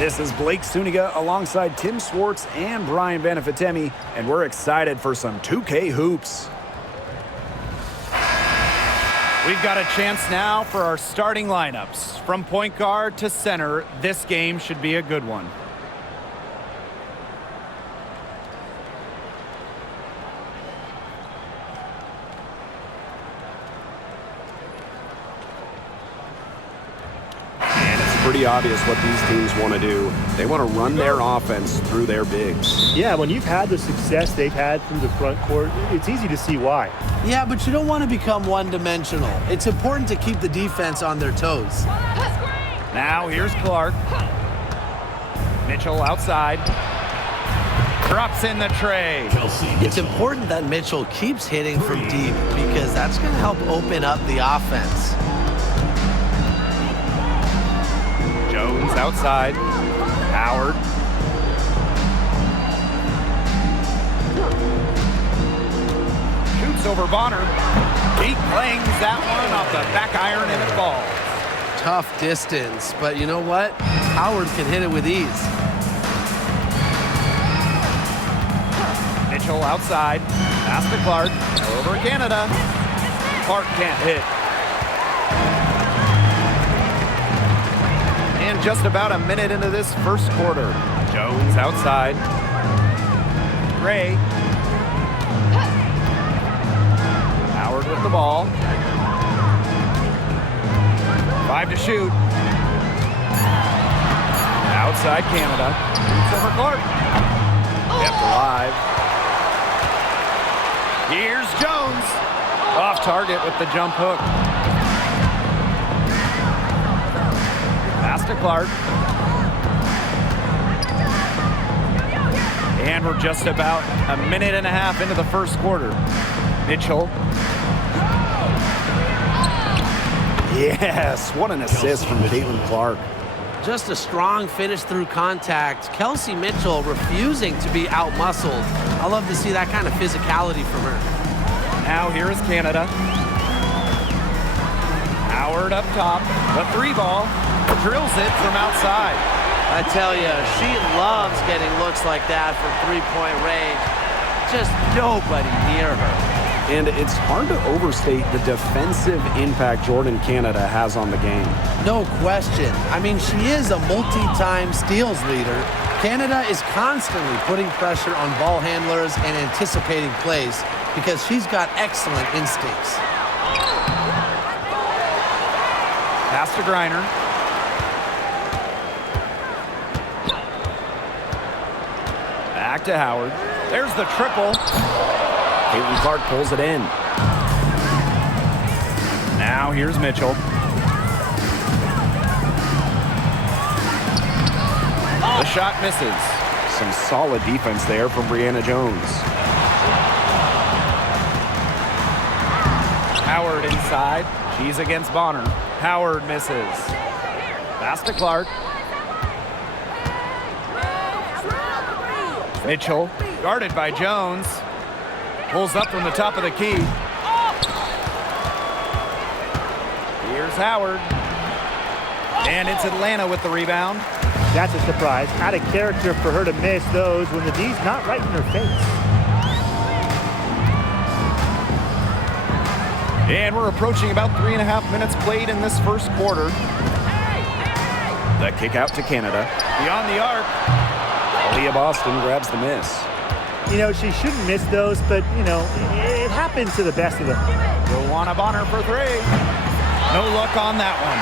This is Blake Suniga alongside Tim Swartz and Brian Banafitemi, and we're excited for some 2K hoops. We've got a chance now for our starting lineups. From point guard to center, this game should be a good one. Pretty obvious what these teams want to do. They want to run their offense through their bigs. Yeah, when you've had the success they've had through the front court, it's easy to see why. Yeah, but you don't want to become one-dimensional. It's important to keep the defense on their toes. Now here's Clark. Mitchell outside. Drops in the tray. It's important that Mitchell keeps hitting from deep because that's going to help open up the offense. Jones outside. Howard. Shoots over Bonner. He clangs that one off the back iron and it falls. Tough distance, but you know what? Howard can hit it with ease. Mitchell outside. Pass to Clark. Over Canada. Clark can't hit. And just about a minute into this first quarter. Jones outside. Gray. Howard with the ball. 5 to shoot. Outside Canada. Shoots over Clark. Kept alive. Here's Jones. Off target with the jump hook. Pass to Clark. And we're just about a minute and a half into the first quarter. Mitchell. Yes, what an assist from Caitlin Clark. Just a strong finish through contact. Kelsey Mitchell refusing to be out-muscled. I love to see that kind of physicality from her. Now here is Canada. Howard up top. The 3-ball. Drills it from outside. I tell you, she loves getting looks like that from three-point range. Just nobody near her. And it's hard to overstate the defensive impact Jordan Canada has on the game. No question. I mean, she is a multi-time steals leader. Canada is constantly putting pressure on ball handlers and anticipating plays because she's got excellent instincts. Pass to Griner. Back to Howard. There's the triple. Caitlin Clark pulls it in. Now here's Mitchell. The shot misses. Some solid defense there from Brianna Jones. Howard inside. She's against Bonner. Howard misses. Pass to Clark. Mitchell, guarded by Jones. Pulls up from the top of the key. Here's Howard. And it's Atlanta with the rebound. That's a surprise. Out of character for her to miss those when the D's not right in her face. And we're approaching about 3.5 minutes played in this first quarter. The kick out to Canada. Beyond the arc. Leah Boston grabs the miss. You know, she shouldn't miss those, but, you know, it happens to the best of them. Joanna Bonner for 3. No luck on that one.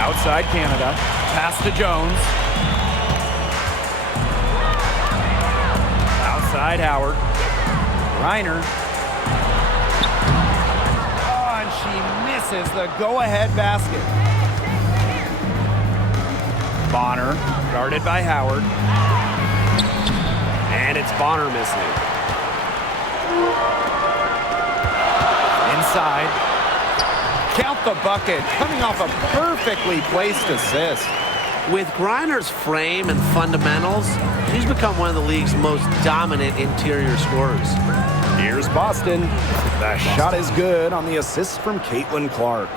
Outside Canada. Pass to Jones. Outside Howard. Reiner. Oh, and she misses the go-ahead basket. Bonner, guarded by Howard. And it's Bonner missing. Inside. Count the bucket, coming off a perfectly placed assist. With Griner's frame and fundamentals, she's become one of the league's most dominant interior scorers. Here's Boston. The shot is good on the assist from Caitlin Clark.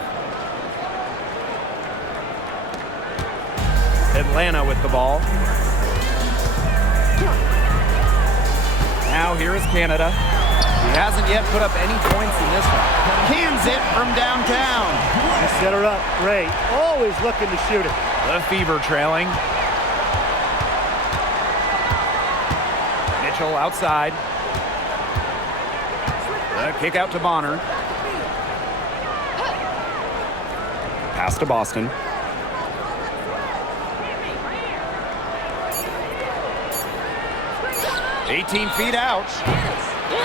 Atlanta with the ball. Now here is Canada. He hasn't yet put up any points in this one. Cans it from downtown. Just set her up. Great. Always looking to shoot it. The Fever trailing. Mitchell outside. The kick out to Bonner. Pass to Boston. "18 feet out."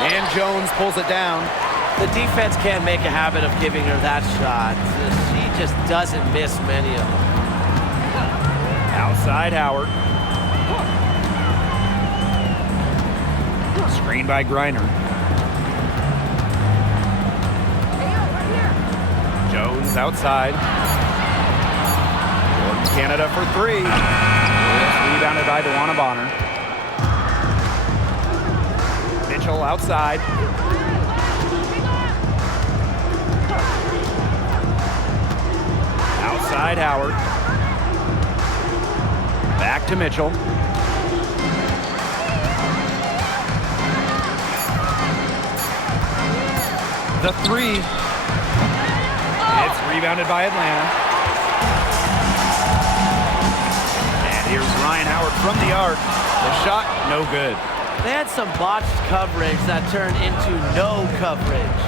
And Jones pulls it down. The defense can't make a habit of giving her that shot. She just doesn't miss many of them. Outside Howard. Screen by Griner. Jones outside. Jordan Canada for three. It's rebounded by DeWanna Bonner. Mitchell outside. Outside Howard. Back to Mitchell. The three. It's rebounded by Atlanta. And here's Ryan Howard from the arc. The shot, no good. They had some botched coverage that turned into no coverage.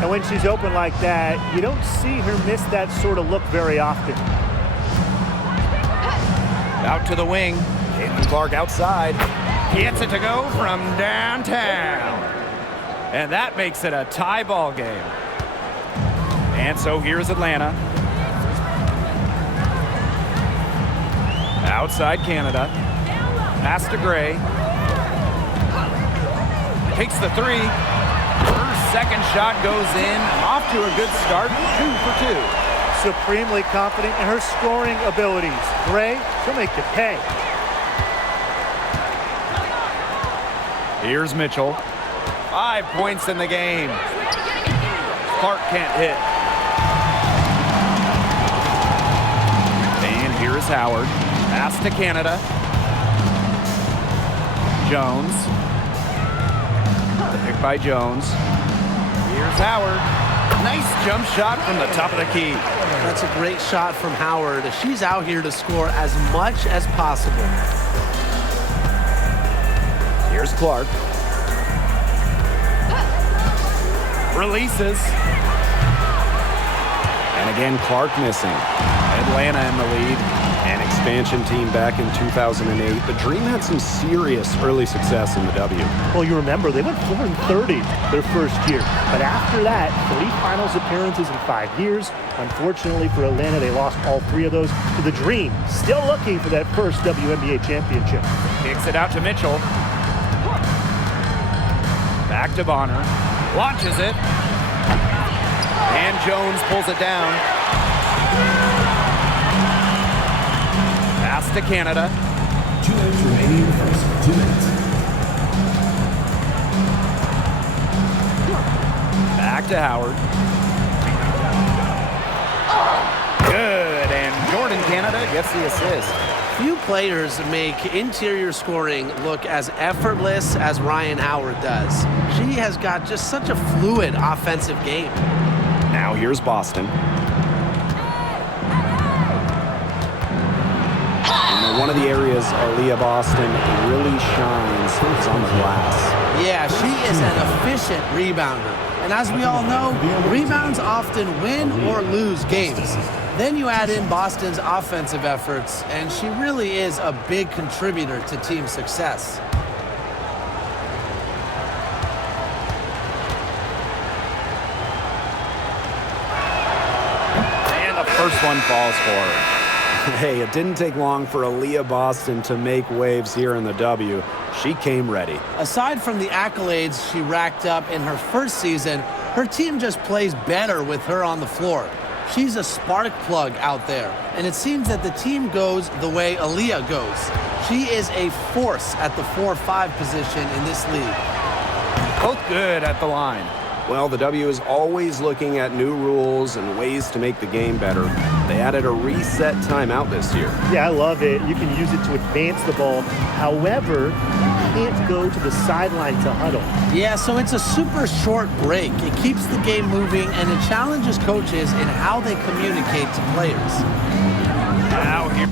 And when she's open like that, you don't see her miss that sort of look very often. Out to the wing. Caitlin Clark outside. Gets it to go from downtown. And that makes it a tie ball game. And so here's Atlanta. Outside Canada. Pass to Gray. Takes the three. Her second shot goes in. Off to a good start. 2 for 2. Supremely confident in her scoring abilities. Gray, she'll make you pay. Here's Mitchell. 5 points in the game. Clark can't hit. And here's Howard. Pass to Canada. Jones. The pick by Jones. Here's Howard. Nice jump shot from the top of the key. That's a great shot from Howard. She's out here to score as much as possible. Here's Clark. Releases. And again, Clark missing. Atlanta in the lead. An expansion team back in 2008. The Dream had some serious early success in the W. Well, you remember, they went 4-30 their first year. But after that, 3 finals appearances in 5 years. Unfortunately for Atlanta, they lost all 3 of those to the Dream. Still looking for that first WNBA championship. Kicks it out to Mitchell. Back to Bonner. Launches it. And Jones pulls it down. Pass to Canada. 2 minutes remaining in the first. 2 minutes. Back to Howard. Good, and Jordan Canada gets the assist. Few players make interior scoring look as effortless as Ryan Howard does. She has got just such a fluid offensive game. Now here's Boston. One of the areas Aaliyah Boston really shines is on the glass. Yeah, she is an efficient rebounder. And as we all know, rebounds often win or lose games. Then you add in Boston's offensive efforts, and she really is a big contributor to team success. And the first one falls for her. Hey, it didn't take long for Aaliyah Boston to make waves here in the W. She came ready. Aside from the accolades she racked up in her first season, her team just plays better with her on the floor. She's a spark plug out there, and it seems that the team goes the way Aaliyah goes. She is a force at the 4-5 position in this league. Both good at the line. Well, the W is always looking at new rules and ways to make the game better. They added a reset timeout this year. Yeah, I love it. You can use it to advance the ball. However, you can't go to the sideline to huddle. Yeah, so it's a super short break. It keeps the game moving, and it challenges coaches in how they communicate to players. Now here.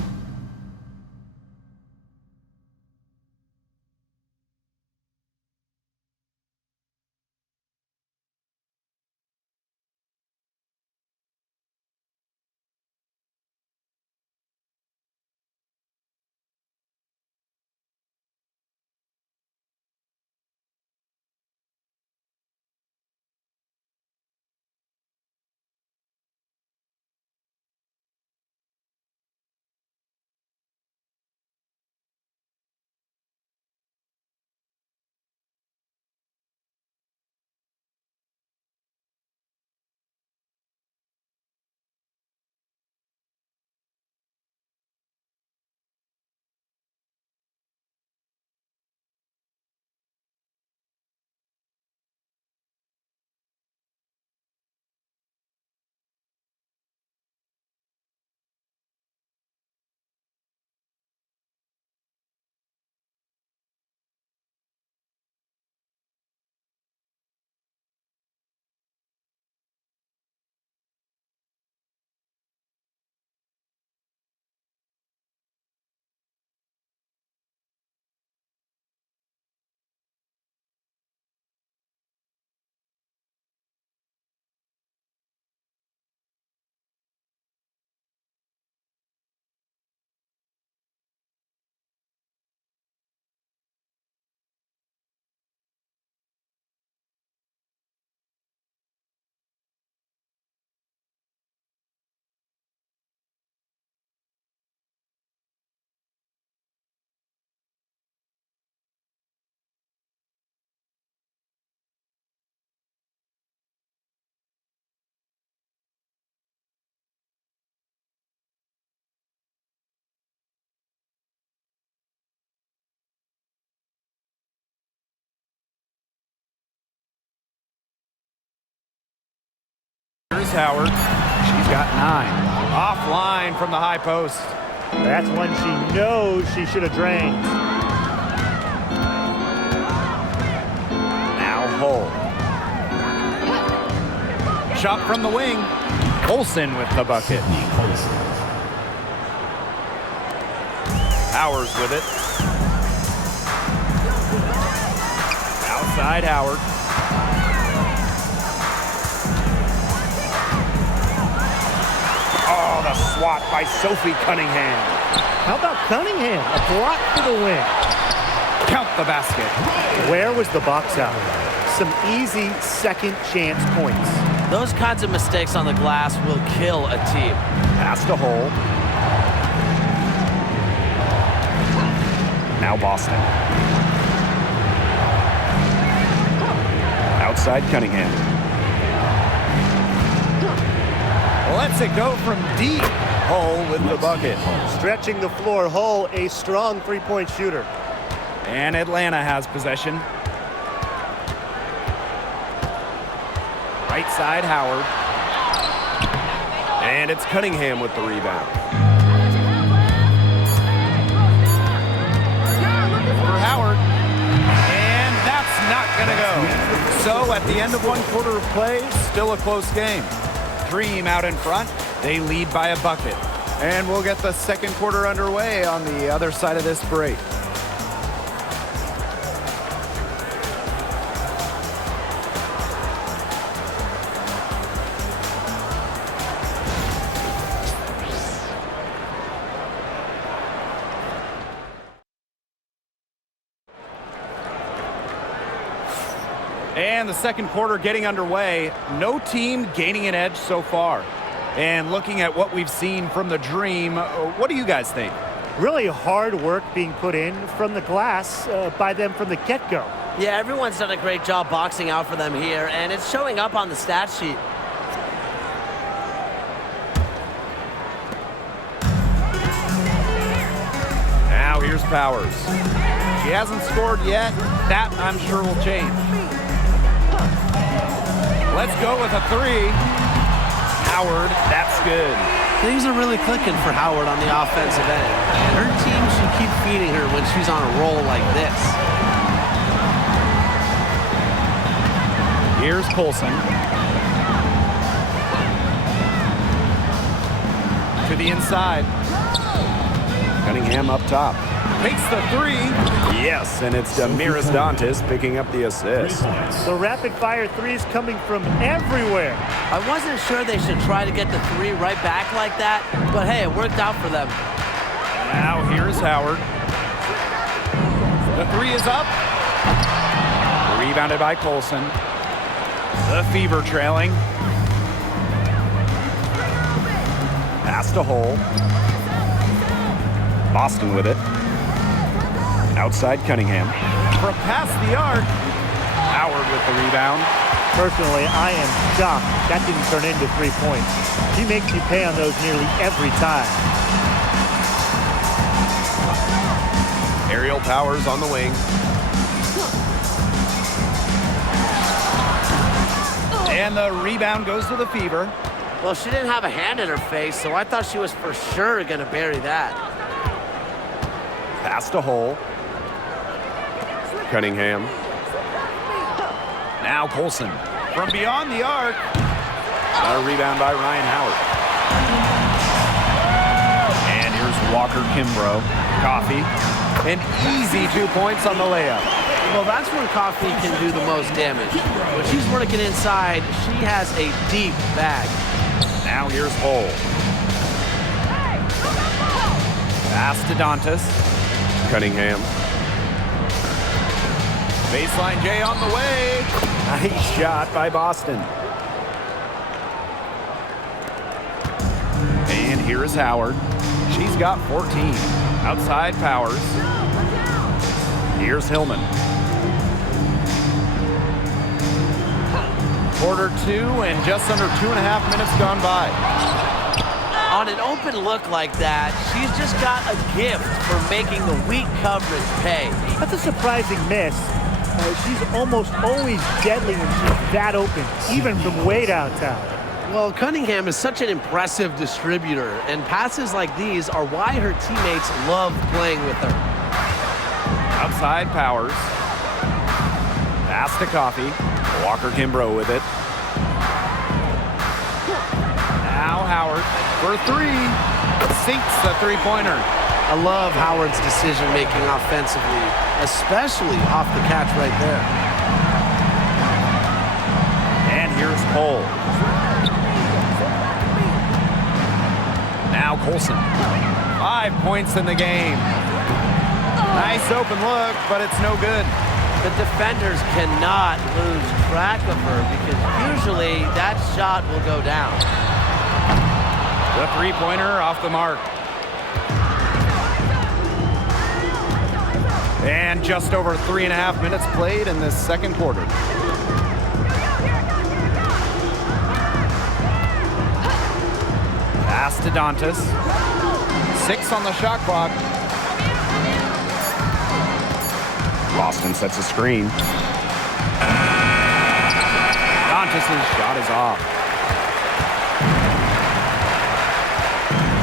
Here's Howard. She's got 9. Offline from the high post. That's one she knows she should have drained. Now Hull. Shot from the wing. Olsen with the bucket. Powers with it. Outside Howard. Oh, the swat by Sophie Cunningham. How about Cunningham? A block for the win. Count the basket. Where was the box out? Some easy second chance points. Those kinds of mistakes on the glass will kill a team. Pass to Hull. Now Boston. Outside Cunningham. Lets it go from deep. Hull with the bucket. Stretching the floor, Hull, a strong three-point shooter. And Atlanta has possession. Right side, Howard. And it's Cunningham with the rebound. For Howard. And that's not going to go. So at the end of one quarter of play, still a close game. Dream out in front. They lead by a bucket. And we'll get the second quarter underway on the other side of this break. And the second quarter getting underway. No team gaining an edge so far. And looking at what we've seen from the Dream, what do you guys think? Really hard work being put in from the glass by them from the get-go. Yeah, everyone's done a great job boxing out for them here, and it's showing up on the stat sheet. Now here's Powers. She hasn't scored yet. That, I'm sure, will change. Let's go with a 3. Howard, that's good. Things are really clicking for Howard on the offensive end. And her team should keep feeding her when she's on a roll like this. Here's Colson. To the inside. Cunningham up top. Makes the three. Yes, and it's Damiris Dantas picking up the assist. The rapid-fire threes coming from everywhere. I wasn't sure they should try to get the three right back like that, but hey, it worked out for them. Now here's Howard. The three is up. Rebounded by Colson. The Fever trailing. Pass to Hole. Boston with it. Outside Cunningham. From past the arc. Howard with the rebound. Personally, I am shocked that didn't turn into 3 points. She makes you pay on those nearly every time. Aerial Powers on the wing. And the rebound goes to the Fever. Well, she didn't have a hand in her face, so I thought she was for sure going to bury that. Pass to Hole. Cunningham. Now Colson. From beyond the arc. A rebound by Ryan Howard. And here's Walker Kimbrough. Coffee. An easy 2 points on the layup. Well, that's where Coffee can do the most damage. When she's working inside, she has a deep bag. Now here's Hole. Pass to Dantas. Cunningham. Baseline J on the way. Nice shot by Boston. And here is Howard. She's got 14. Outside Powers. Here's Hillman. Quarter 2 and just under 2.5 minutes gone by. On an open look like that, she's just got a gift for making the weak coverage pay. That's a surprising miss. She's almost always deadly when she's that open, even from way downtown. Well, Cunningham is such an impressive distributor, and passes like these are why her teammates love playing with her. Outside Powers. Pass to Coffee. Walker Kimbrough with it. Now Howard for three. Sinks the three-pointer. I love Howard's decision-making offensively, especially off the catch right there. And here's Cole. Now Colson. 5 points in the game. Nice open look, but it's no good. The defenders cannot lose track of her because usually that shot will go down. The three-pointer off the mark. And just over 3.5 minutes played in this second quarter. Pass to Dantas. 6 on the shot clock. Boston sets a screen. Dantas' shot is off.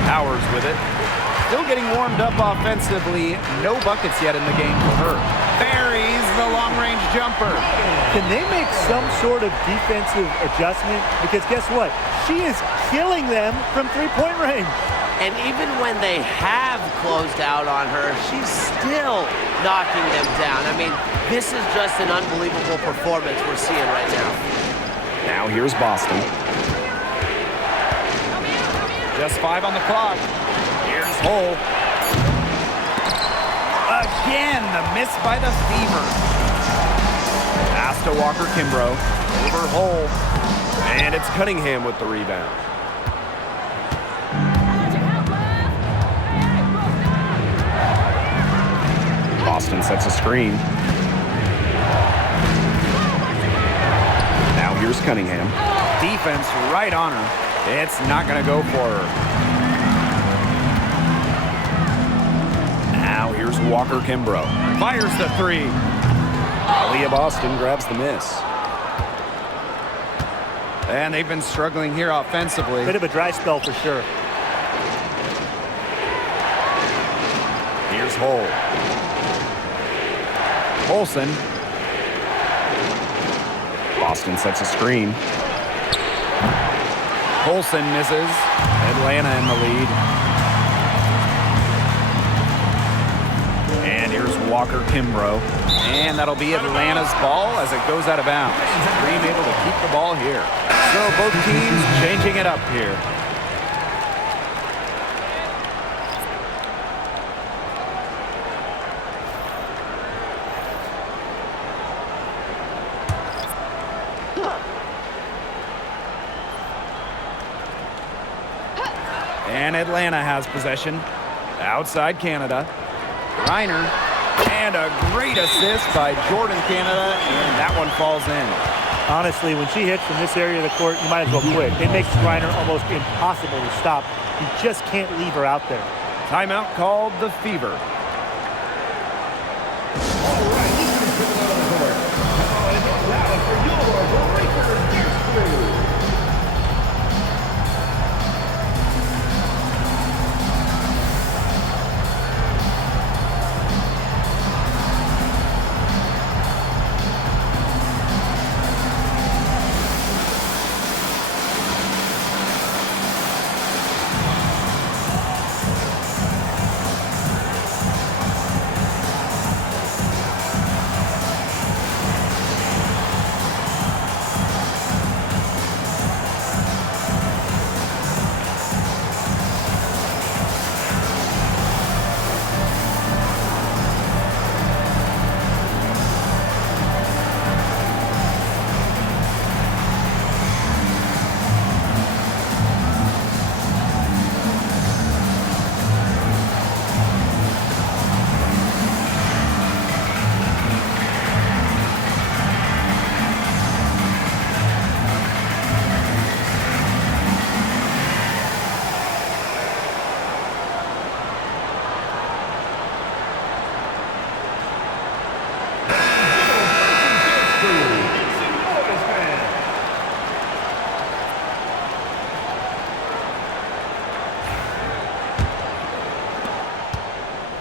Powers with it. Still getting warmed up offensively. No buckets yet in the game for her. Buries the long-range jumper. Can they make some sort of defensive adjustment? Because guess what? She is killing them from three-point range. And even when they have closed out on her, she's still knocking them down. I mean, this is just an unbelievable performance we're seeing right now. Now here's Boston. Just 5 on the clock. Here's Hole. Again, the miss by the Fever. Pass to Walker Kimbrough. Over Hole. And it's Cunningham with the rebound. Boston sets a screen. Now here's Cunningham. Defense right on her. It's not going to go for her. Now here's Walker Kimbrough. Fires the three. Aaliyah Boston grabs the miss. And they've been struggling here offensively. Bit of a dry spell for sure. hole. Olsen. Boston sets a screen. Olsen misses. Atlanta in the lead. And here's Walker Kimbrough. And that'll be Atlanta's ball as it goes out of bounds. Dream able to keep the ball here. So both teams changing it up here. And Atlanta has possession. Outside Canada. Reiner. And a great assist by Jordan Canada. And that one falls in. Honestly, when she hits from this area of the court, you might as well quit. It makes Reiner almost impossible to stop. You just can't leave her out there. Timeout called the Fever.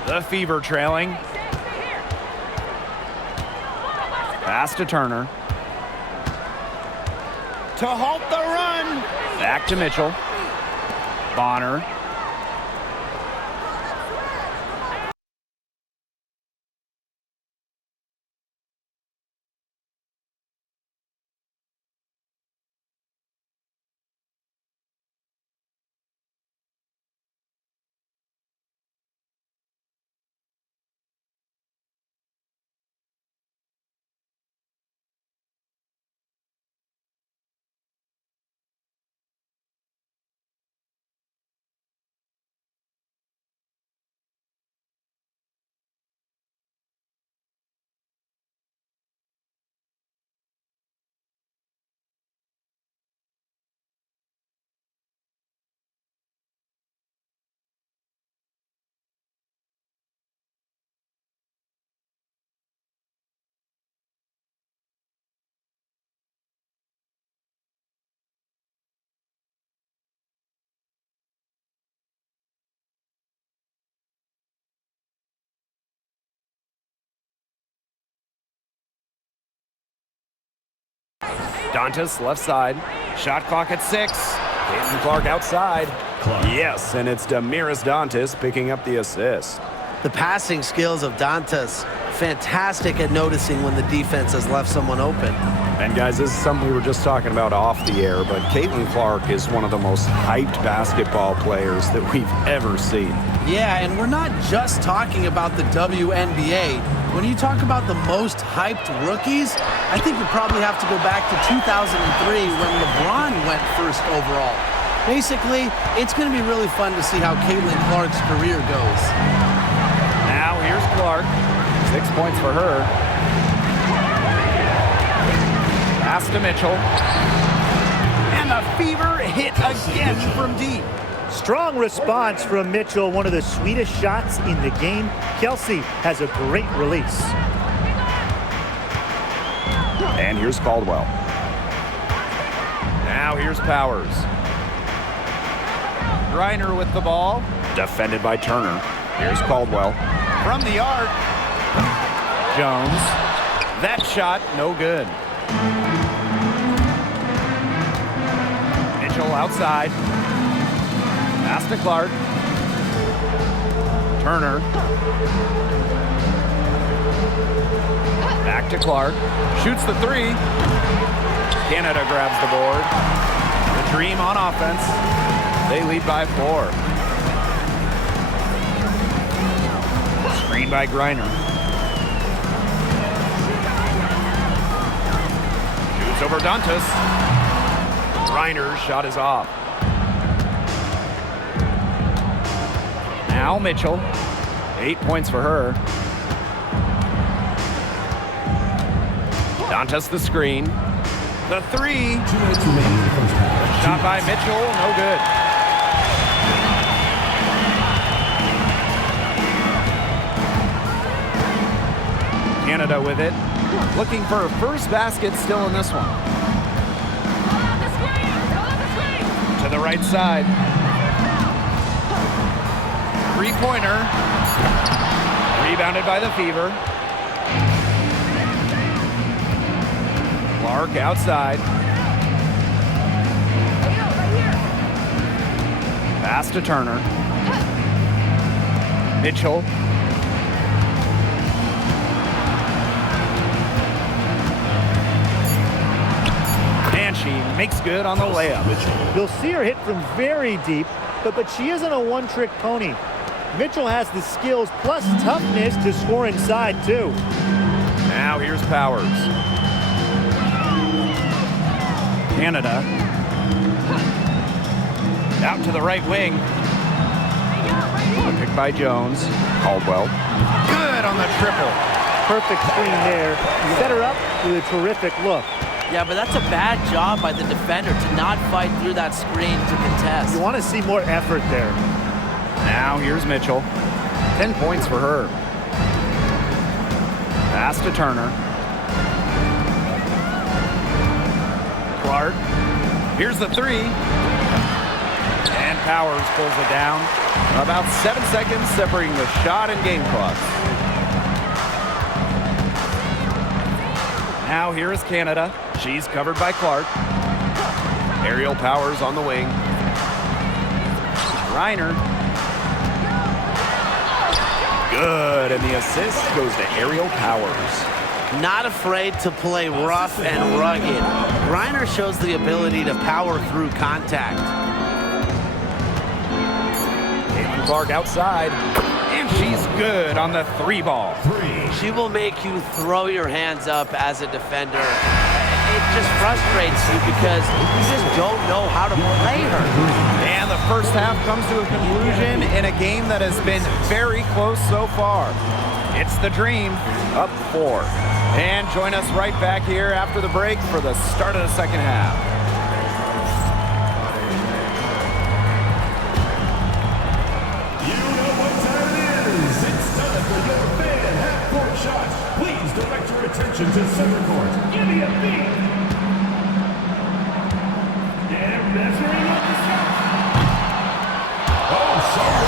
The Fever trailing. Pass to Turner. To halt the run. Back to Mitchell. Bonner. Dantas left side. Shot clock at 6. Caitlin Clark outside. Yes, and it's Damiris Dantas picking up the assist. The passing skills of Dantas, fantastic at noticing when the defense has left someone open. And guys, this is something we were just talking about off the air, but Caitlin Clark is one of the most hyped basketball players that we've ever seen. Yeah, and we're not just talking about the WNBA. When you talk about the most hyped rookies, I think you probably have to go back to 2003 when LeBron went first overall. Basically, it's going to be really fun to see how Caitlin Clark's career goes. Now here's Clark. 6 points for her. Pass to Mitchell. And the Fever hit again from deep. Strong response from Mitchell, one of the sweetest shots in the game. Kelsey has a great release. And here's Caldwell. Now here's Powers. Reiner with the ball. Defended by Turner. Here's Caldwell. from the arc. Jones. That shot, no good. Mitchell outside. Pass to Clark. Turner. Back to Clark. Shoots the three. Canada grabs the board. The Dream on offense. They lead by 4. Screen by Griner. Shoots over Dantas. Griner's shot is off. Now Mitchell. 8 points for her. Dantas the screen. The three. 2 minutes remaining in the first half. Shot by Mitchell, no good. Canada with it. Looking for her first basket still in this one. To the right side. Three-pointer. Rebounded by the Fever. Clark outside. Pass to Turner. Mitchell. And she makes good on the layup. You'll see her hit from very deep, but she isn't a one-trick pony. Mitchell has the skills plus toughness to score inside, too. Now here's Powers. Canada. Out to the right wing. Picked by Jones. Caldwell. Good on the triple. Perfect screen there. Set her up with a terrific look. Yeah, but that's a bad job by the defender to not fight through that screen to contest. You want to see more effort there. Now here's Mitchell. 10 points for her. Pass to Turner. Clark. Here's the three. And Powers pulls it down. About 7 seconds separating the shot and game clock. Now here is Canada. She's covered by Clark. Aerial Powers on the wing. Reiner. Good, and the assist goes to Aerial Powers. Not afraid to play rough and rugged. Griner shows the ability to power through contact. Caitlin Clark outside, and she's good on the 3 ball. She will make you throw your hands up as a defender. It just frustrates you because you just don't know how to play her. And the first half comes to a conclusion in a game that has been very close so far. It's the Dream, up 4. And join us right back here after the break for the start of the second half. You know what time it is. It's time for your fan half-court shots. Please direct your attention to center court. Give me a beat. And measuring up the shot. Oh, sorry.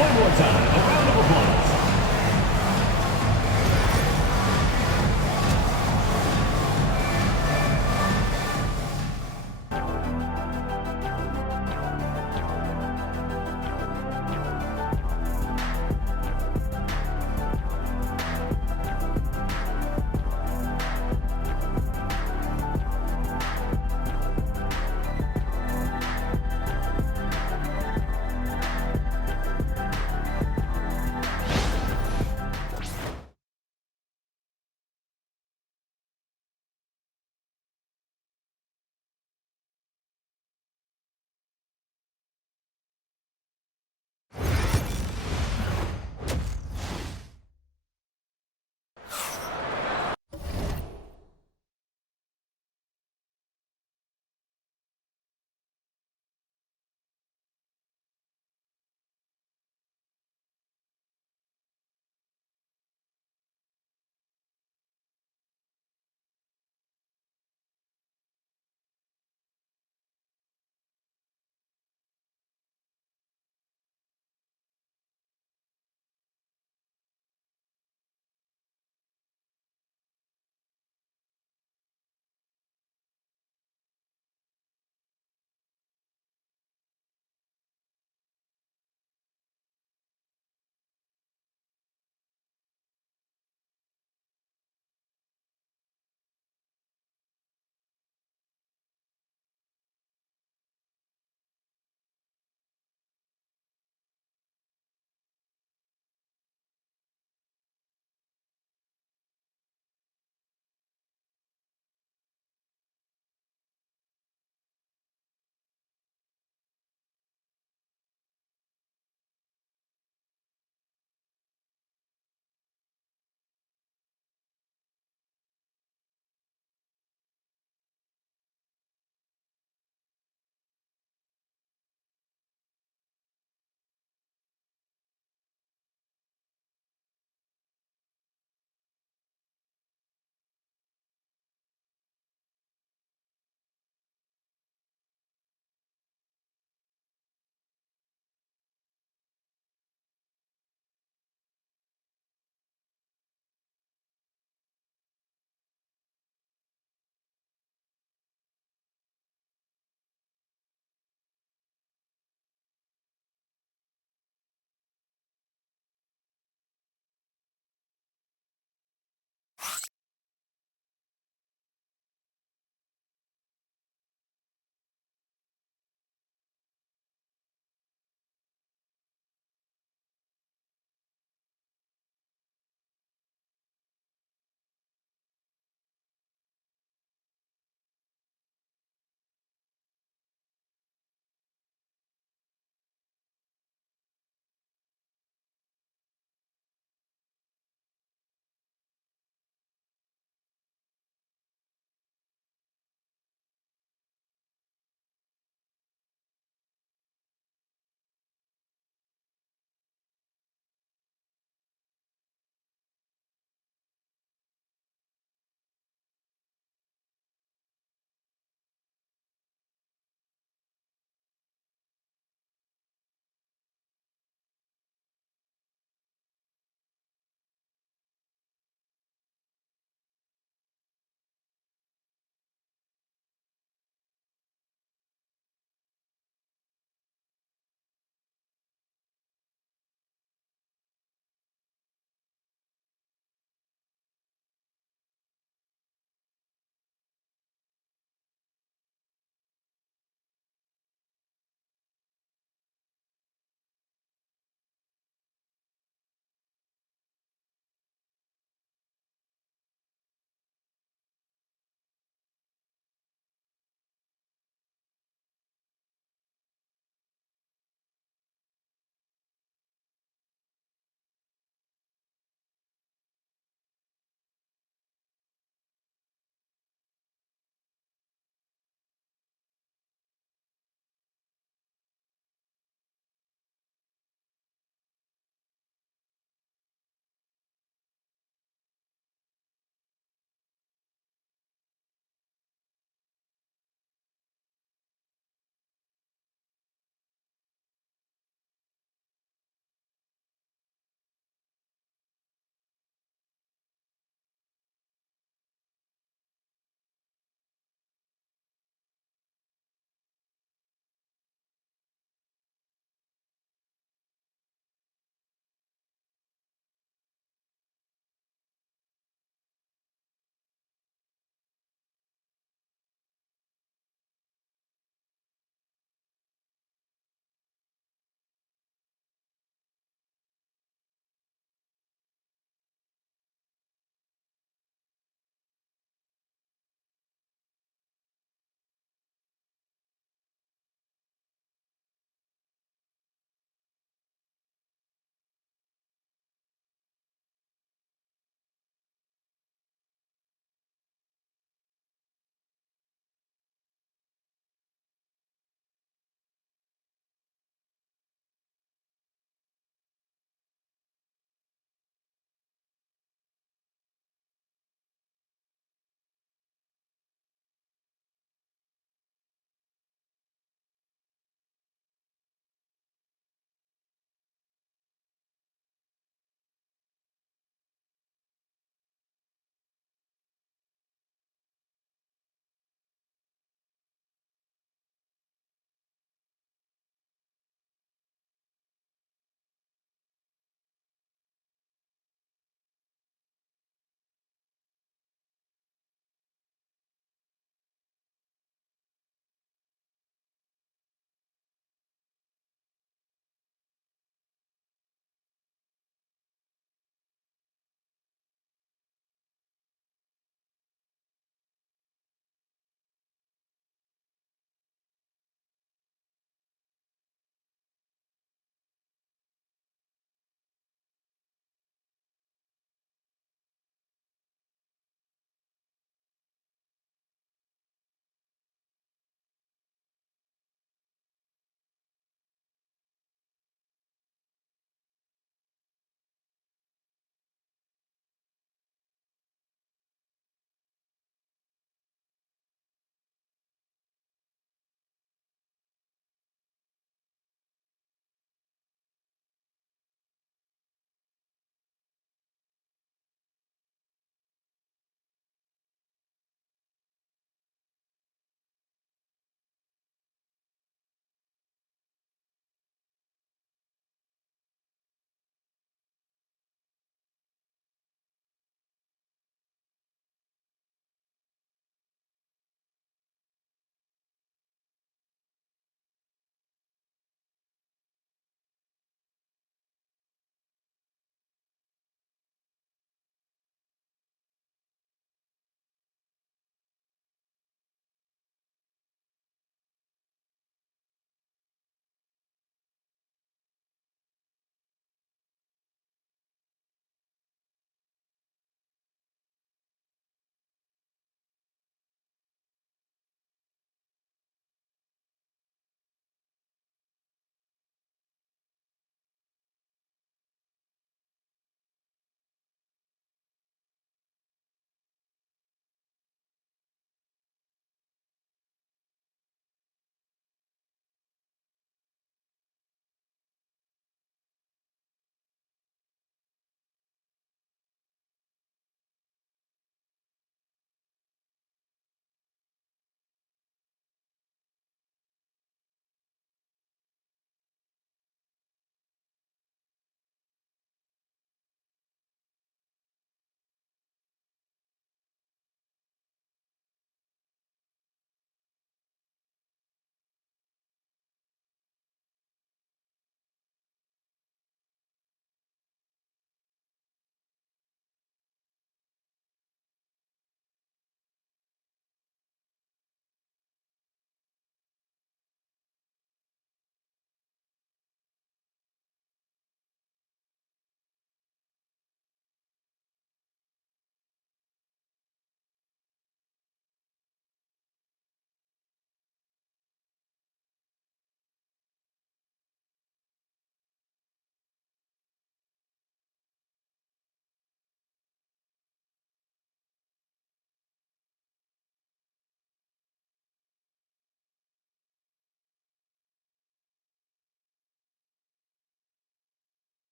One more time. A round of applause.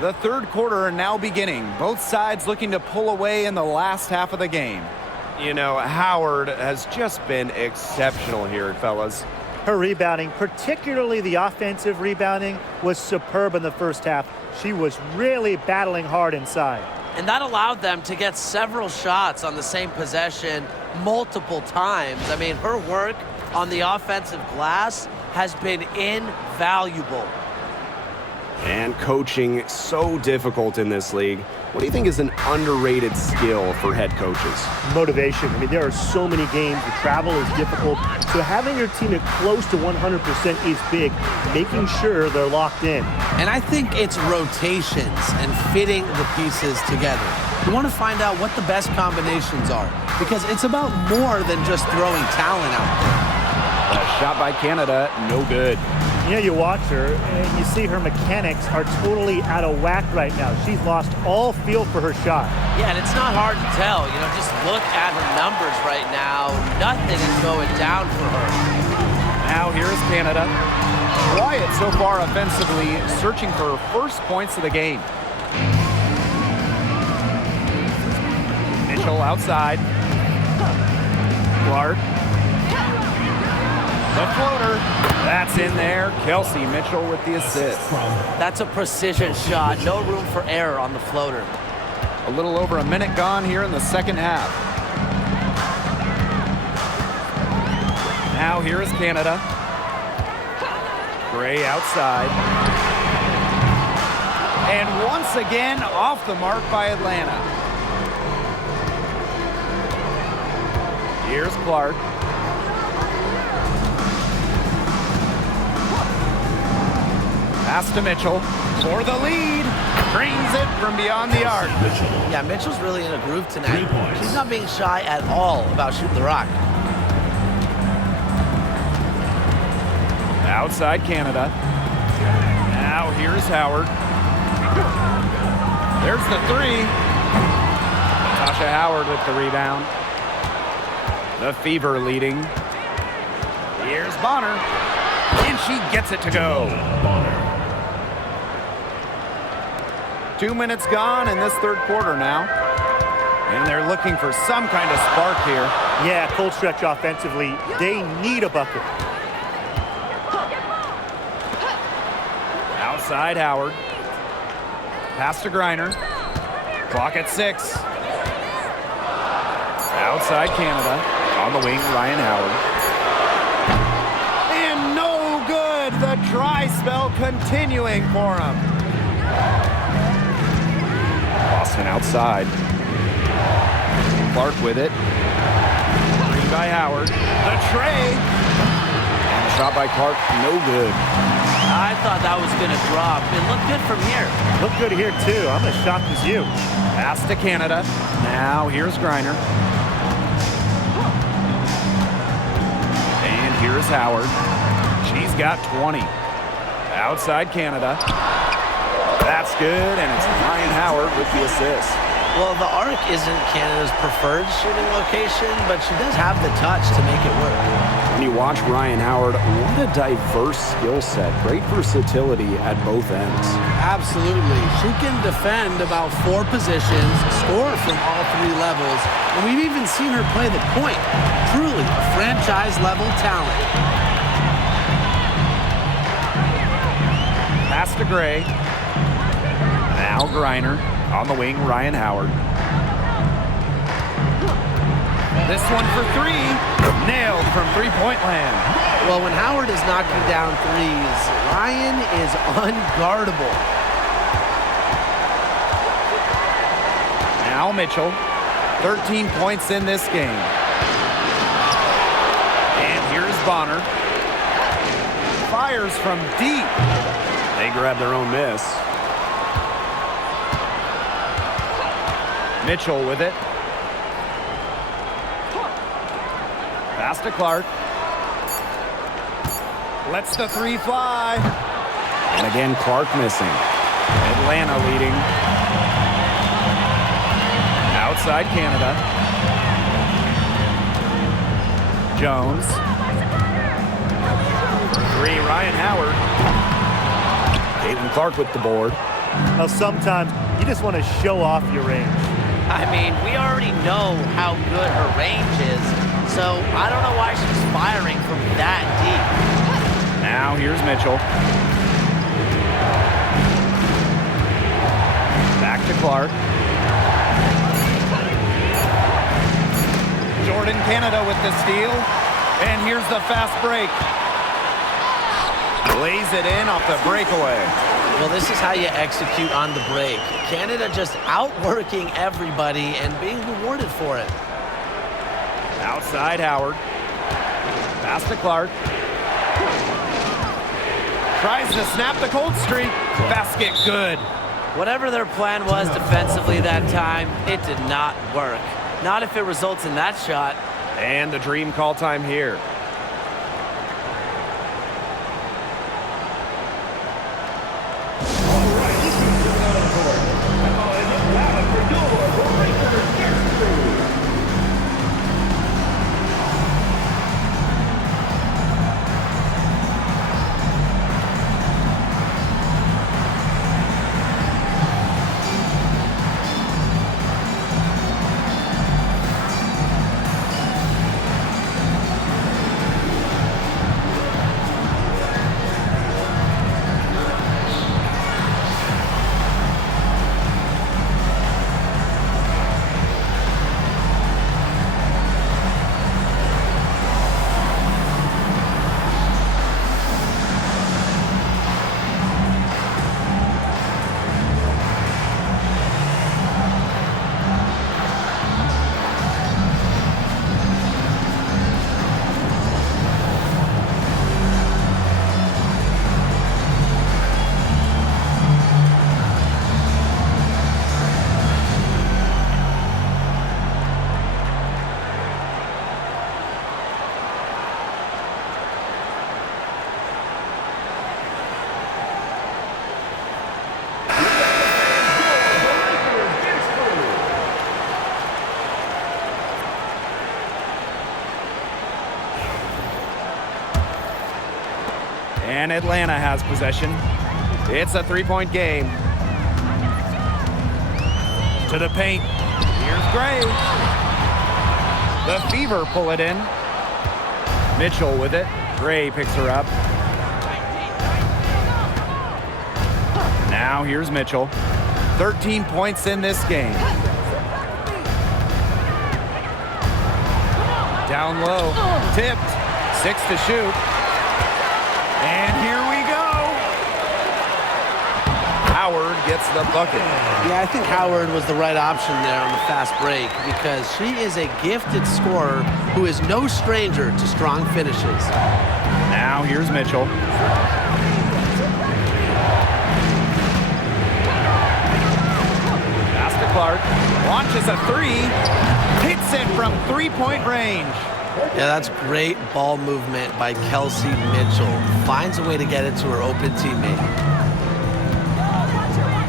The third quarter now beginning. Both sides looking to pull away in the last half of the game. You know, Howard has just been exceptional here, fellas. Her rebounding, particularly the offensive rebounding, was superb in the first half. She was really battling hard inside. And that allowed them to get several shots on the same possession multiple times. I mean, her work on the offensive glass has been invaluable. And coaching so difficult in this league. What do you think is an underrated skill for head coaches? Motivation. I mean, there are so many games. The travel is difficult. So having your team at close to 100% is big, making sure they're locked in. And I think it's rotations and fitting the pieces together. You want to find out what the best combinations are, because it's about more than just throwing talent out there. A shot by Canada, no good. You know, you watch her and you see her mechanics are totally out of whack right now. She's lost all feel for her shot. Yeah, and it's not hard to tell. You know, just look at her numbers right now. Nothing is going down for her. Now here's Canada. Quiet so far offensively, searching for her first points of the game. Mitchell outside. Clark. The floater. That's in there. Kelsey Mitchell with the assist. That's a precision shot. No room for error on the floater. A little over a minute gone here in the second half. Now here is Canada. Gray outside. And once again off the mark by Atlanta. Here's Clark. Pass to Mitchell for the lead. Brings it from beyond the arc. Yeah, Mitchell's really in a groove tonight. She's not being shy at all about shooting the rock. Outside Canada. Now here's Howard. There's the three. Natasha Howard with the rebound. The Fever leading. Here's Bonner. And she gets it to go. 2 minutes gone in this third quarter now. And they're looking for some kind of spark here. Yeah, cold stretch offensively. They need a bucket. Outside Howard. Pass to Griner. Clock at 6. Outside Canada. On the wing, Ryan Howard. And no good. The dry spell continuing for him. Boston outside. Clark with it. Green by Howard. The tray. And the shot by Clark, no good. I thought that was going to drop. It looked good from here. Look good here, too. I'm as shocked as you. Pass to Canada. Now here's Griner. And here's Howard. She's got 20. Outside Canada. That's good, and it's Ryan Howard with the assist. Well, the arc isn't Canada's preferred shooting location, but she does have the touch to make it work. When you watch Ryan Howard, what a diverse skill set. Great versatility at both ends. Absolutely. She can defend about 4 positions, score from all 3 levels, and we've even seen her play the point. Truly a franchise-level talent. Pass to Gray. Now Griner. On the wing, Ryan Howard. This one for 3. Nailed from three-point land. Well, when Howard is knocking down threes, Ryan is unguardable. Now Mitchell. 13 points in this game. And here's Bonner. Fires from deep. They grab their own miss. Mitchell with it. Pass to Clark. Lets the 3 fly. And again, Clark missing. Atlanta leading. Outside Canada. Jones. 3, Ryan Howard. Caitlin Clark with the board. Well, sometimes you just want to show off your range. I mean, we already know how good her range is, so I don't know why she's firing from that deep. Now here's Mitchell. Back to Clark. Jordan Canada with the steal. And here's the fast break. Lays it in off the breakaway. Well, this is how you execute on the break. Canada just outworking everybody and being rewarded for it. Outside Howard. Pass to Clark. Tries to snap the cold streak. Basket good. Whatever their plan was defensively that time, it did not work. Not if it results in that shot. And the dream call time here. And Atlanta has possession. It's a three-point game. To the paint. Here's Gray. The Fever pull it in. Mitchell with it. Gray picks her up. Now here's Mitchell. 13 points in this game. Down low. Tipped. 6 to shoot. And here we go. Howard gets the bucket. Yeah, I think Howard was the right option there on the fast break because she is a gifted scorer who is no stranger to strong finishes. Now here's Mitchell. Pass to Clark. Launches a three. Hits it from three-point range. Yeah, that's great ball movement by Kelsey Mitchell. Finds a way to get it to her open teammate.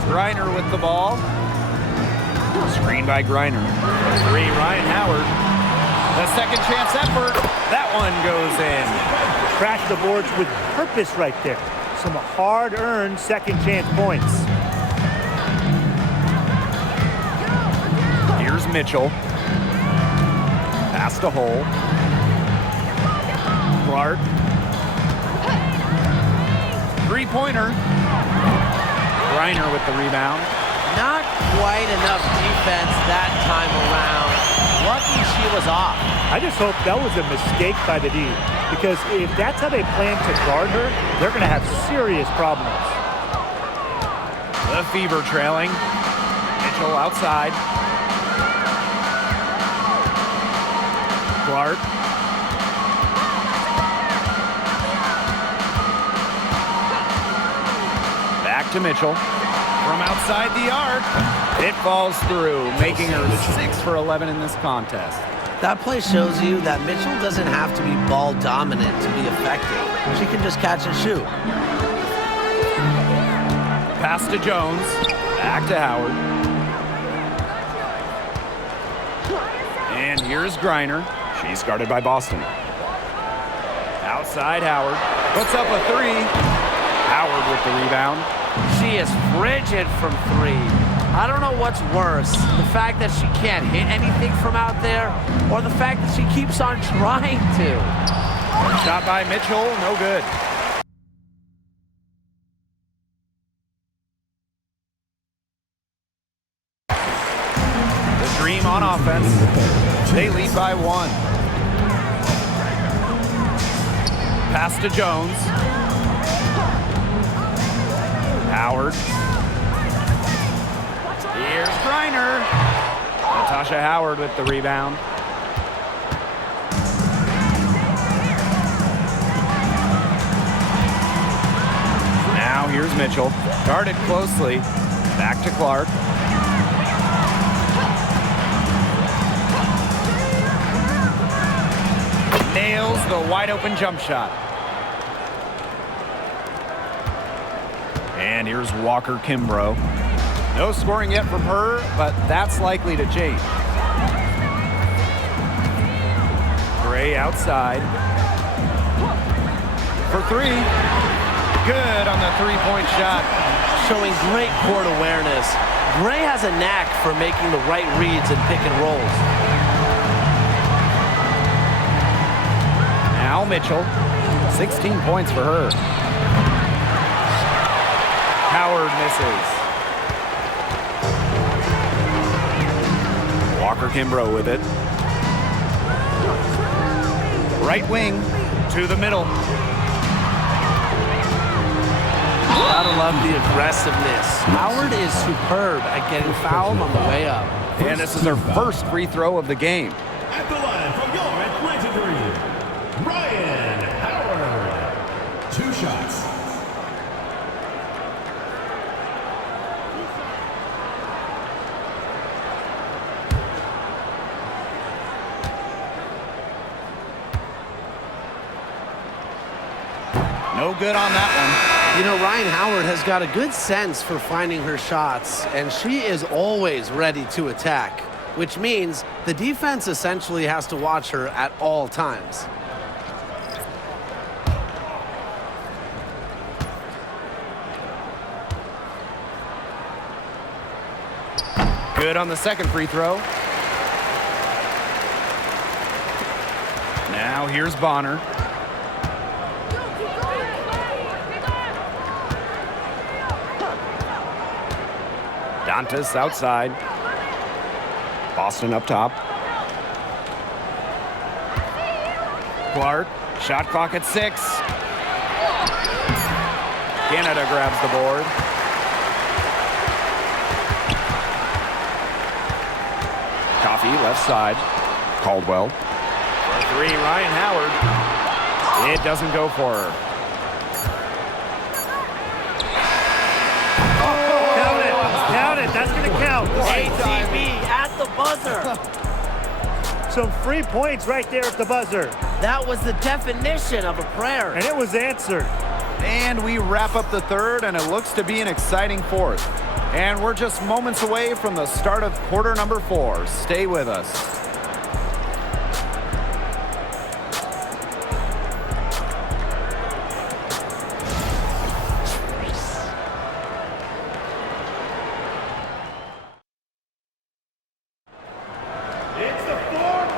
Griner with the ball. Screen by Griner. Three, Ryan Howard. The second chance effort. That one goes in. Crash the boards with purpose right there. Some hard-earned second chance points. Here's Mitchell. Pass to Hole. Clark. Three-pointer. Griner with the rebound. Not quite enough defense that time around. Lucky she was off. I just hope that was a mistake by the D, because if that's how they plan to guard her, they're going to have serious problems. The Fever trailing. Mitchell outside. Clark. Back to Mitchell. From outside the arc, it falls through, making her 6 for 11 in this contest. That play shows you that Mitchell doesn't have to be ball dominant to be effective. She can just catch and shoot. Pass to Jones. Back to Howard. And here's Griner. She's guarded by Boston. Outside Howard. Puts up a three. Howard with the rebound. She is frigid from three. I don't know what's worse, the fact that she can't hit anything from out there or the fact that she keeps on trying to. Shot by Mitchell, no good. The Dream on offense. They lead by 1. Pass to Jones. Howard. Here's Griner. Natasha Howard with the rebound. Now here's Mitchell. Guarded closely. Back to Clark. Nails the wide open jump shot. And here's Walker Kimbrough. No scoring yet from her, but that's likely to change. Gray outside. For 3. Good on the three-point shot. Showing great court awareness. Gray has a knack for making the right reads and pick and rolls. Now Mitchell, 16 points for her. Howard misses. Walker Kimbrough with it. Right wing to the middle. Gotta love the aggressiveness. Howard is superb at getting fouled on the way up. And this is her first free throw of the game. At the line from your Atlanta Dream, Ryan Howard. 2 shots. No good on that one. You know, Ryan Howard has got a good sense for finding her shots, and she is always ready to attack, which means the defense essentially has to watch her at all times. Good on the second free throw. Now here's Bonner. Dantas outside. Boston up top. Clark, shot clock at 6. Canada grabs the board. Coffey left side. Caldwell. For 3, Ryan Howard. It doesn't go for her. Count it. That's going to count. ATV at the buzzer. Some free points right there at the buzzer. That was the definition of a prayer. And it was answered. And we wrap up the third, and it looks to be an exciting fourth. And we're just moments away from the start of quarter number 4. Stay with us.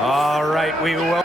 All right, we will.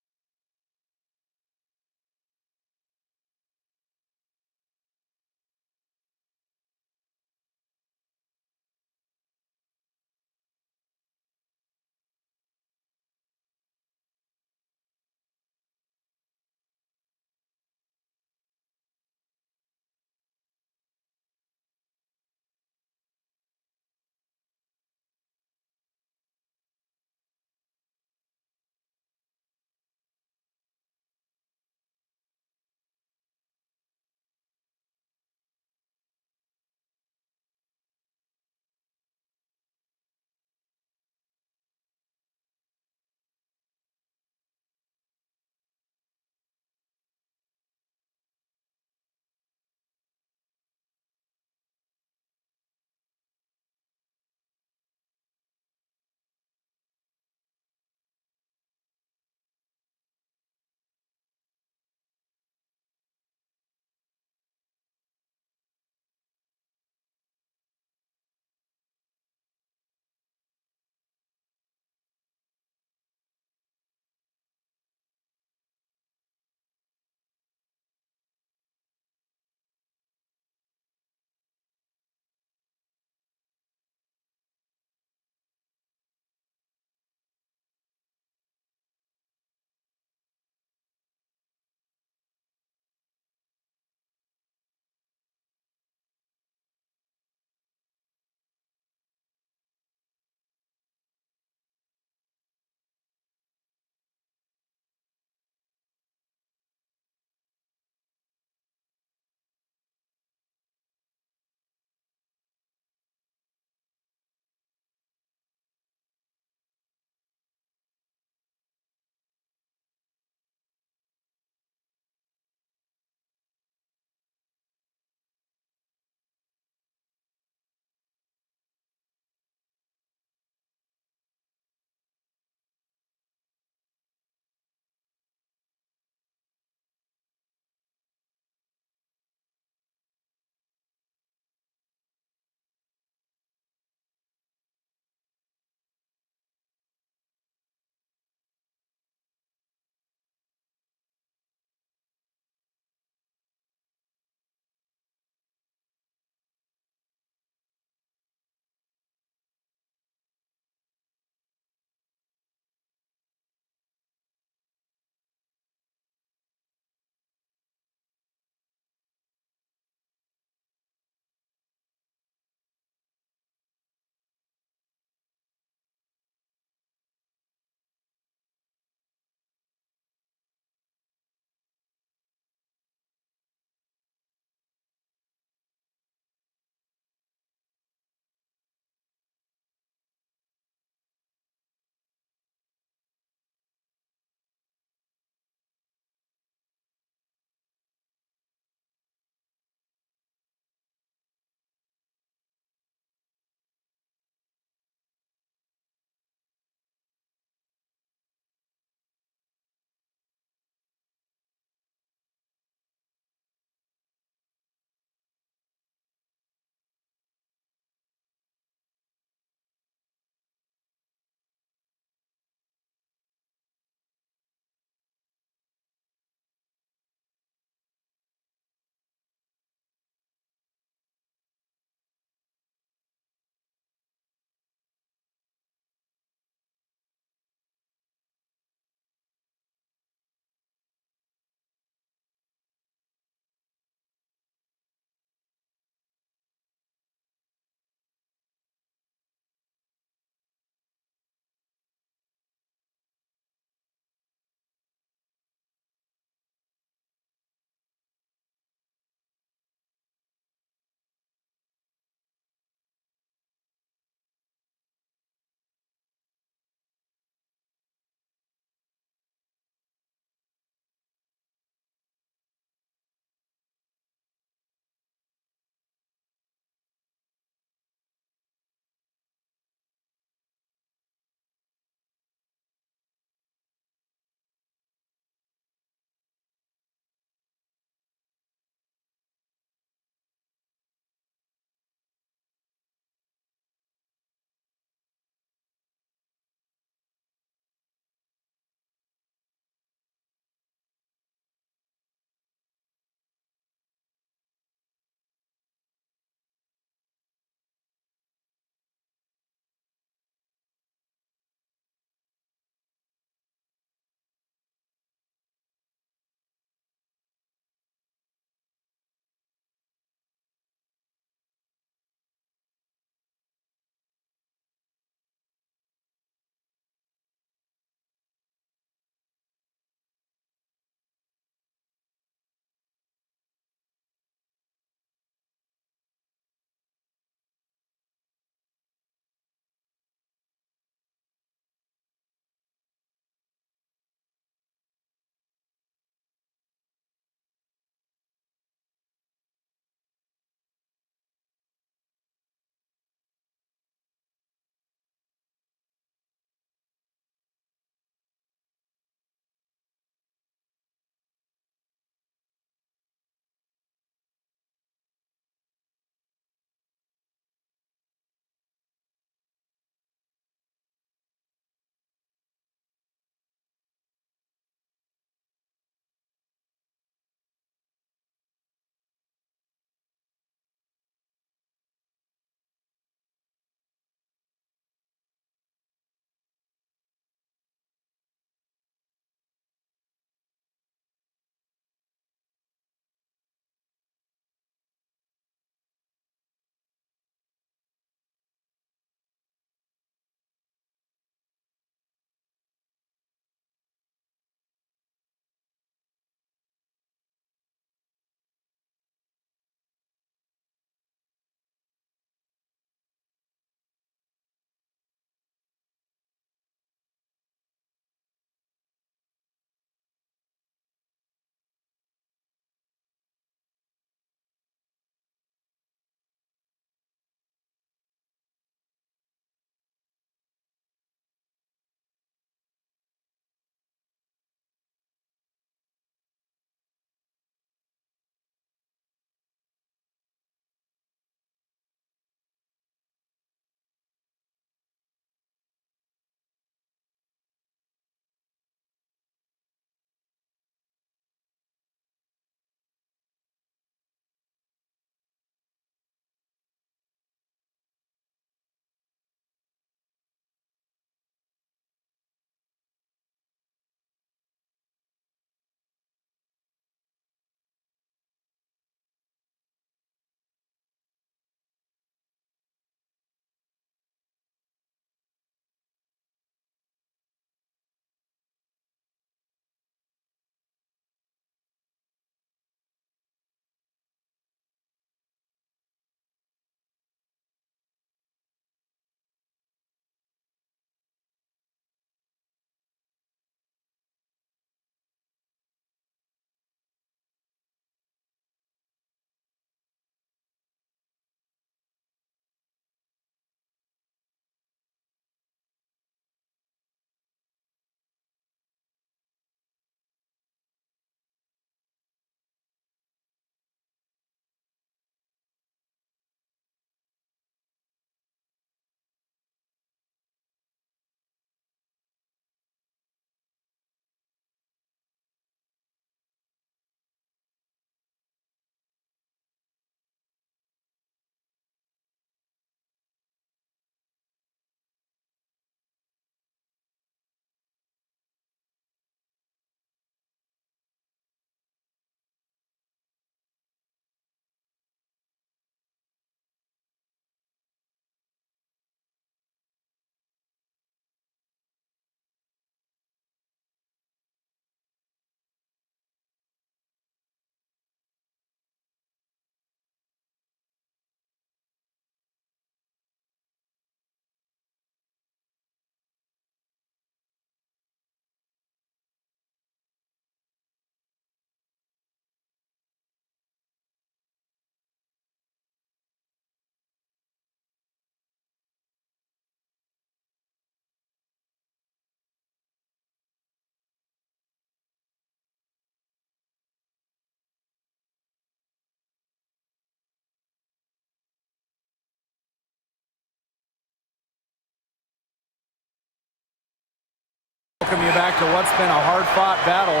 Welcome you back to what's been a hard-fought battle.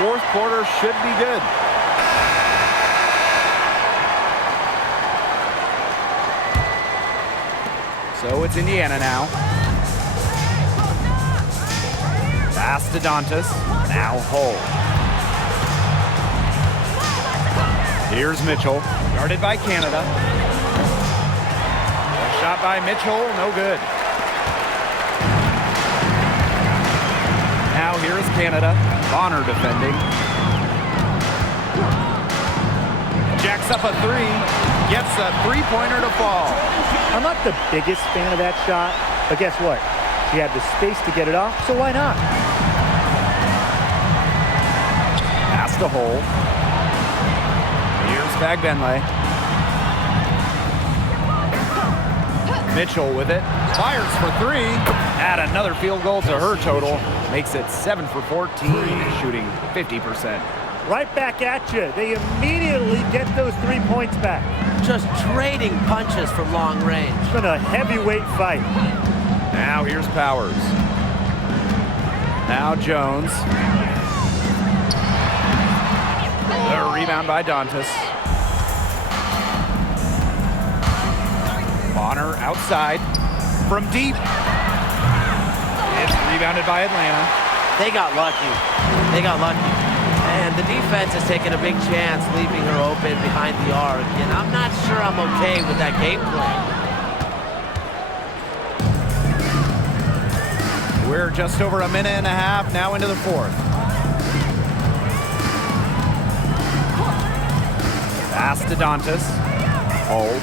Fourth quarter should be good. So it's Indiana now. Pass to Dantas. Now Hull. Here's Mitchell. Guarded by Canada. A shot by Mitchell. No good. Now here's Canada. Bonner defending. Jacks up a three. Gets a three-pointer to fall. I'm not the biggest fan of that shot, but guess what? She had the space to get it off, so why not? Pass to Hull. Here's Bagbenley. Mitchell with it. Fires for three. Add another field goal to her total. Makes it 7 for 14, shooting 50%. Right back at you. They immediately get those 3 points back. Just trading punches from long range. It's been a heavyweight fight. Now here's Powers. Now Jones. The rebound by Dantas. Bonner outside from deep. It's rebounded by Atlanta. They got lucky. They got lucky. And the defense has taken a big chance leaving her open behind the arc. And I'm not sure I'm okay with that game plan. We're just over a minute and a half now into the fourth. Pass to Dantas. Hold.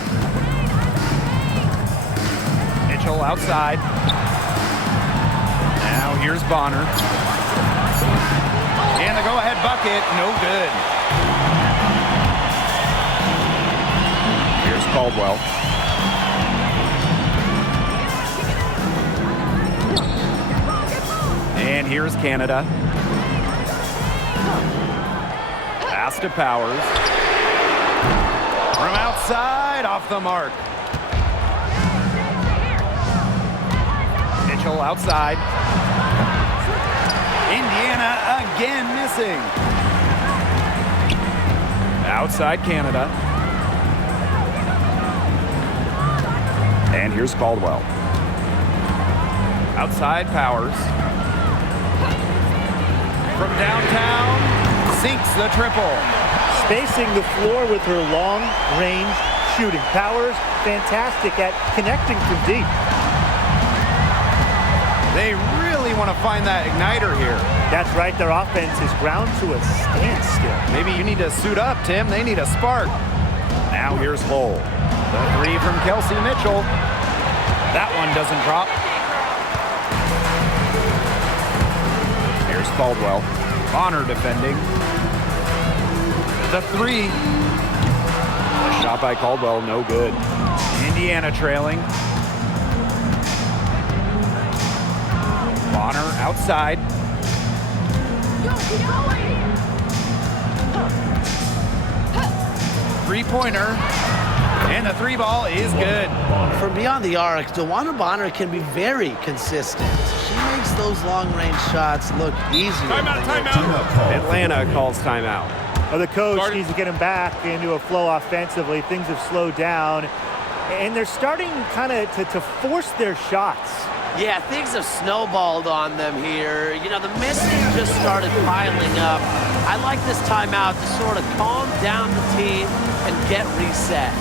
Mitchell outside. Now here's Bonner. And the go-ahead bucket, no good. Here's Caldwell. And here's Canada. Pass to Powers. From outside, off the mark. Mitchell outside. Indiana again missing. Outside Canada. And here's Caldwell. Outside Powers. From downtown, sinks the triple. Spacing the floor with her long-range shooting. Powers, fantastic at connecting from deep. They really want to find that igniter here. That's right, their offense is ground to a standstill. Maybe you need to suit up, Tim. They need a spark. Now here's Hull. The three from Kelsey Mitchell. That one doesn't drop. Here's Caldwell. Bonner defending. The three. A shot by Caldwell, no good. Indiana trailing. Bonner outside. Three-pointer. And the three ball is good. From beyond the arc, DeWanna Bonner can be very consistent. She makes those long-range shots look easier. Timeout. Atlanta calls timeout. Well, the coach needs to get him back into a flow offensively. Things have slowed down, and they're starting kind of to force their shots. Yeah, things have snowballed on them here. You know, the missing just started piling up. I like this timeout to sort of calm down the team and get reset.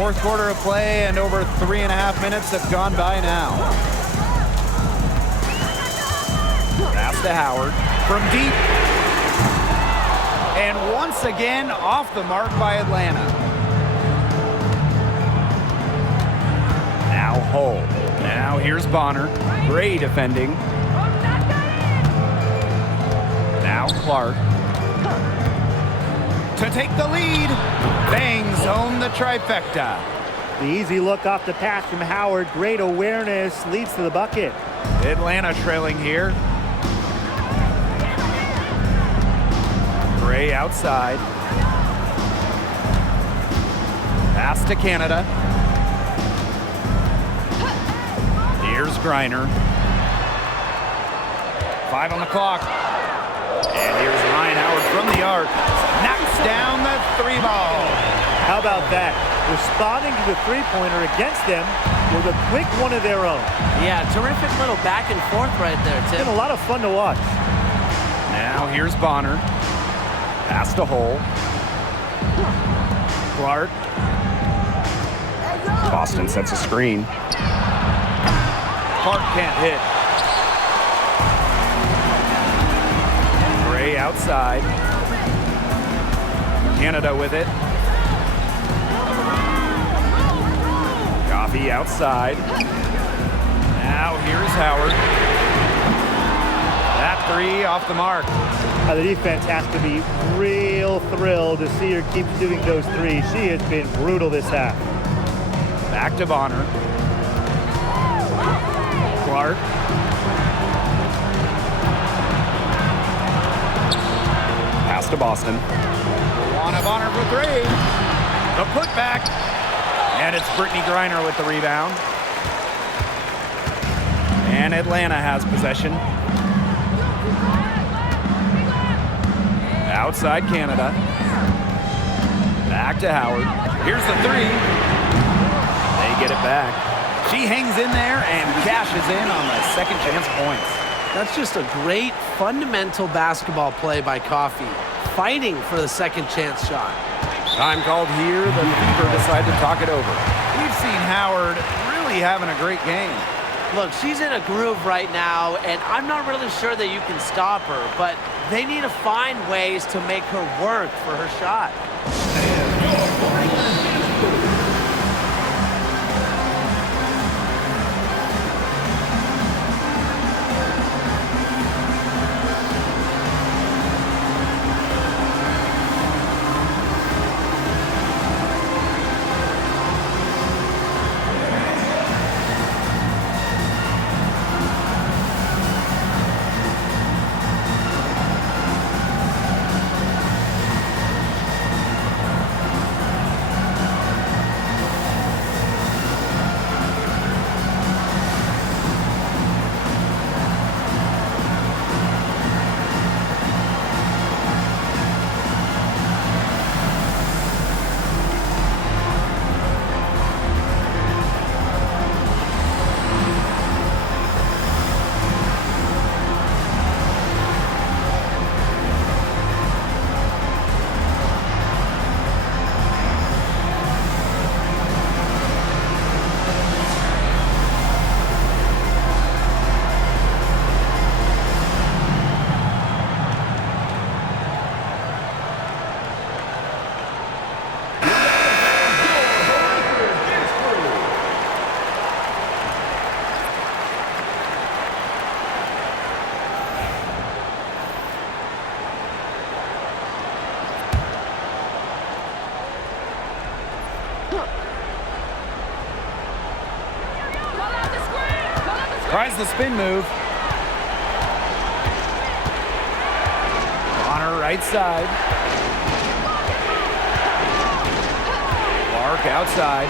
Fourth quarter of play, and over 3.5 minutes have gone by now. Pass to Howard from deep. And once again, off the mark by Atlanta. Now Hull. Now here's Bonner. Gray defending. Now Clark. To take the lead. Bangs home the trifecta. The easy look off the pass from Howard. Great awareness. Leads to the bucket. Atlanta trailing here. Gray outside. Pass to Canada. Here's Griner. 5 on the clock. And here's Ryan Howard from the arc. Knocks down the 3-ball. How about that? Responding to the three-pointer against them with a quick one of their own. Yeah, terrific little back and forth right there, It's Tim. been a lot of fun to watch. Now here's Bonner. Pass to Hull. Clark. Boston sets a screen. Clark can't hit. Gray outside. Canada with it. Coffee outside. Now here's Howard. That 3 off the mark. The defense has to be real thrilled to see her keep shooting those threes. She has been brutal this half. Back to Bonner. Clark. Pass to Boston. Luana Bonner for 3. The putback. And it's Brittany Griner with the rebound. And Atlanta has possession. Outside Canada. Back to Howard. Here's the 3. They get it back. She hangs in there and cashes in on the second chance points. That's just a great fundamental basketball play by Coffee, fighting for the second chance shot. Time called here. The Fever decide to talk it over. We've seen Howard really having a great game. Look, she's in a groove right now, and I'm not really sure that you can stop her, but they need to find ways to make her work for her shot. Tries the spin move. Bonner right side. Clark outside.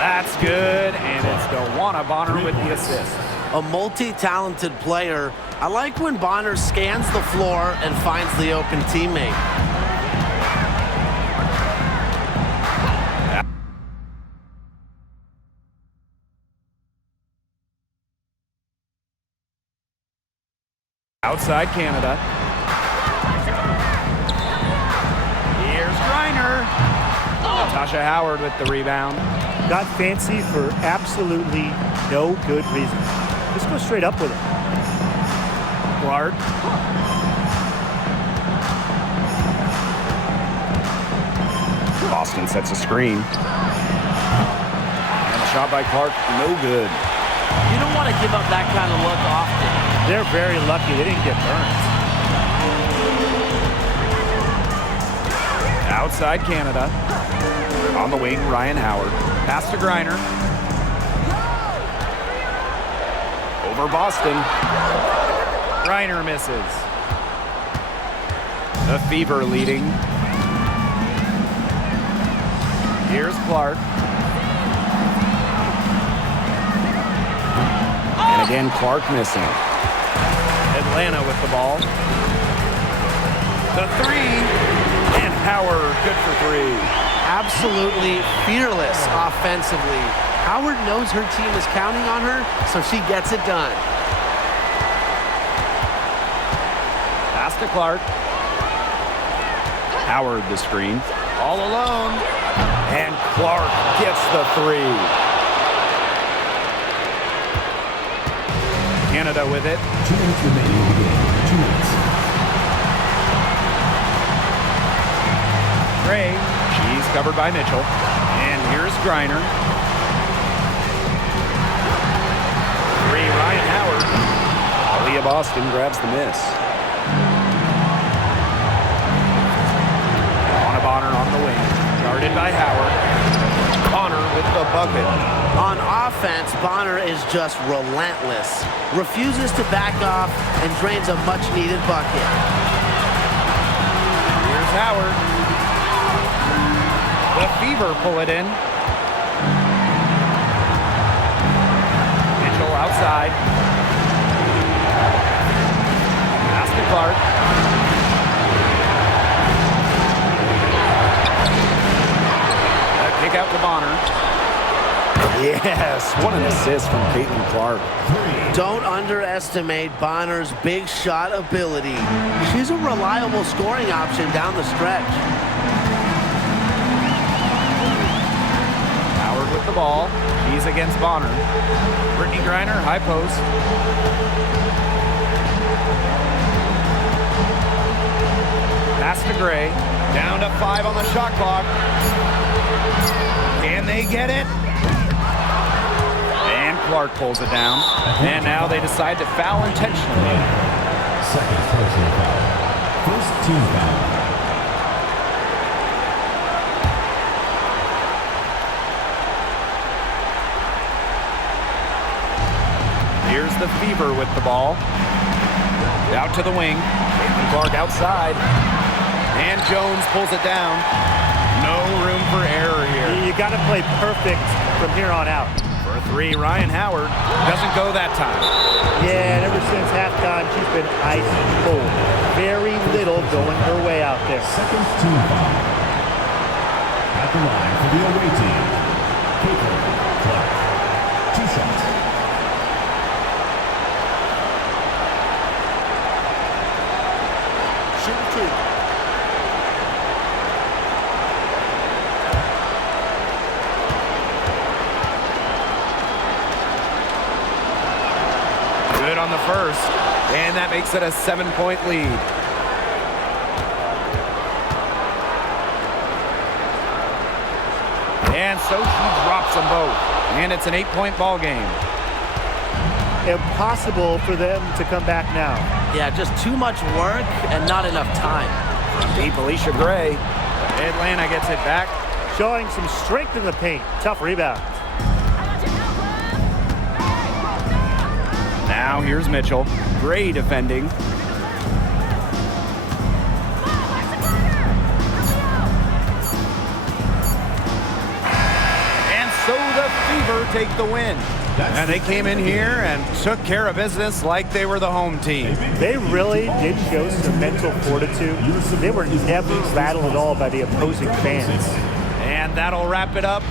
That's good, and it's Luana Bonner with the assist. A multi-talented player. I like when Bonner scans the floor and finds the open teammate. Outside Canada. Here's Griner. Tasha Howard with the rebound. Got fancy for absolutely no good reason. Just go straight up with it. Clark. Boston sets a screen. And a shot by Clark, no good. You don't want to give up that kind of look often. They're very lucky they didn't get burned. Outside Canada. On the wing, Ryan Howard. Pass to Griner. Over Boston. Griner misses. The Fever leading. Here's Clark. And again, Clark missing. Atlanta with the ball. The three. And Howard, good for three. Absolutely fearless offensively. Howard knows her team is counting on her, so she gets it done. Pass to Clark. Howard the screen. All alone. And Clark gets the three. Canada with it. 2 minutes remaining in the game. 2 minutes. Gray. She's covered by Mitchell. And here's Griner. Three, Ryan Howard. Aaliyah Boston grabs the miss. Bonner on the wing. Guarded by Howard. Bonner with the bucket. On offense, Bonner is just relentless. Refuses to back off and drains a much-needed bucket. Here's Howard. The Fever pull it in. Mitchell outside. Pass to Clark. Kick out to Bonner. Yes, what an assist from Caitlin Clark. Don't underestimate Bonner's big shot ability. She's a reliable scoring option down the stretch. Howard with the ball. He's against Bonner. Brittany Griner, high post. Pass to Gray. Down to 5 on the shot clock. Can they get it? And Clark pulls it down. And now they decide to foul intentionally. Second personal foul. First team foul. Here's the Fever with the ball. Out to the wing. Caitlin Clark outside. And Jones pulls it down. No room for error here. You got to play perfect from here on out. For a three, Ryan Howard doesn't go that time. Yeah, and ever since halftime, she's been ice cold. Very little going her way out there. Second team foul. At the line for the away team, Caitlin Clark. 2 shots. Shoot 2. Good on the first, and that makes it a 7-point lead. And so she drops them both, and it's an 8-point ball game. Impossible for them to come back now. Yeah, just too much work and not enough time. Deep Alicia Gray. Atlanta gets it back. Showing some strength in the paint. Tough rebound. Now here's Mitchell. Gray defending. And so the Fever take the win. And they came in here and took care of business like they were the home team. They really did show some mental fortitude. They were never rattled at all by the opposing fans. And that'll wrap it up